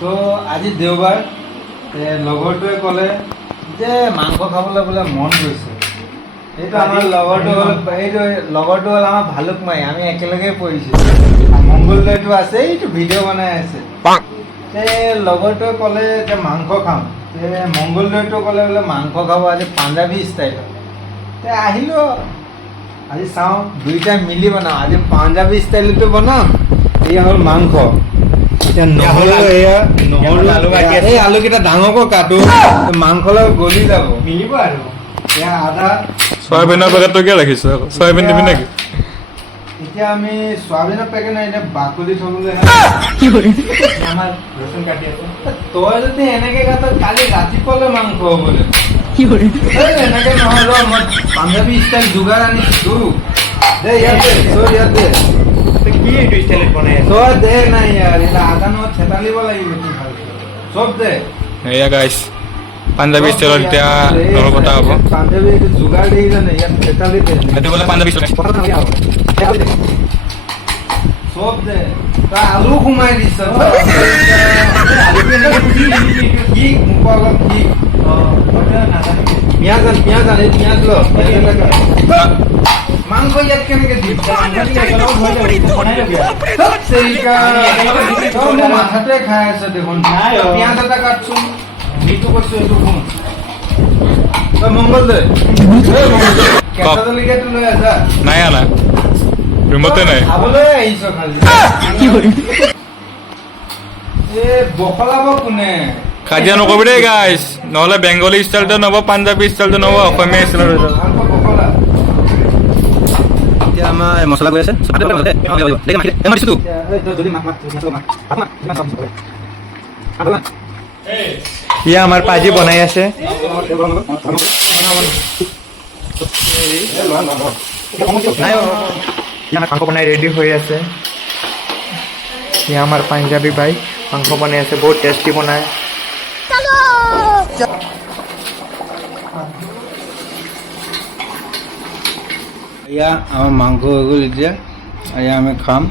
তো আজি দেওবাৰ লগৰটোৱে ক'লে যে মাংস খাবলৈ বোলে মন গৈছে। এইটো আমাৰ লগৰটো হ'ল আমাৰ ভালুকমাৰী, আমি একেলগে পঢ়িছোঁ। মংগলদৈটো আছে, এইটো ভিডিঅ' বনাই আছে। লগৰটোৱে ক'লে যে মাংস খাম, মংগলদৈটো ক'লে বোলে মাংস খাব আজি পাঞ্জাবী ষ্টাইলত। আহিলোঁ, আজি চাওঁ দুইটাই মিলি বনাওঁ। আজি পাঞ্জাবী ষ্টাইলতো বনাম, এয়া হ'ল মাংস। এই আলুকেইটা ডাঙৰকৈ কাটো, মাংস লগত গলি যাব, মিলিব আৰু। এয়া আদা চয়াবিনৰ পেকেটটো কিয় ৰাখিছো আকৌ? চয়াবিন দিবি নেকি? এতিয়া আমি চয়াবিনৰ পেকেট নাই, এতিয়া বাকলি থবলৈ আমাৰ ৰচুন কাটি আছো। তই যদি এনেকে কাট কালি ৰাতিপুৱালৈ মাংস হ'বলৈ এনেকে নহয়। ৰ মই পাঞ্জাবী ষ্টাইল যোগাৰ আনিছো দে, ইয়াতে ইয়াতে কি এইটো ষ্টাইলত বনাই তই দে নাই ইয়াৰ এটা আদা নহয় থেতালিব লাগিব চব দে। এয়া গাইছ পাঞ্জাবী ষ্টাইলত এতিয়া নৰকটা হ'ব। পাঞ্জাবী এইটো যোগাৰ দেখিছ নে? ইয়াত থেতালি দে, সেইটো বোলে পাঞ্জাবী চব দে। তই আলু সোমাই দিছ, কি মোক অলপ কি পিঁয়াজ আন, পিঁয়াজ আন, এই পিঁয়াজ ল মাংস ইয়াত কেনেকে দিম? মাথাতে খাই আছে দেখোন। পিঁয়াজ এটা কাটছোন, যিটো কৈছো সেইটো শুন। তই মংগল দে কেঁচা জলকীয়াটো লৈ আছা? নাই আনা, ৰুমতে নাই। খাবলৈ আহিছ খালি বখলাব কোনে? কাজিয়া নকৰিবি দেই গাইছ, নহ'লে বেংগলী ষ্টাইলটো নহ'ব, পাঞ্জাবী ষ্টাইলটো নহ'ব, অসমীয়া ষ্টাইলত হৈ যাব। এতিয়া আমাৰ মছলা গৈ আছে। ইয়া আমাৰ পাজি বনাই আছে। মাংস বনাই ৰেডি হৈ আছে। ইয়া আমাৰ পাঞ্জাবী ভাই মাংস বনাই আছে, বহুত টেষ্টি বনায়। এয়া আমাৰ মাংস হৈ গ'ল, এতিয়া এয়া আমি খাম।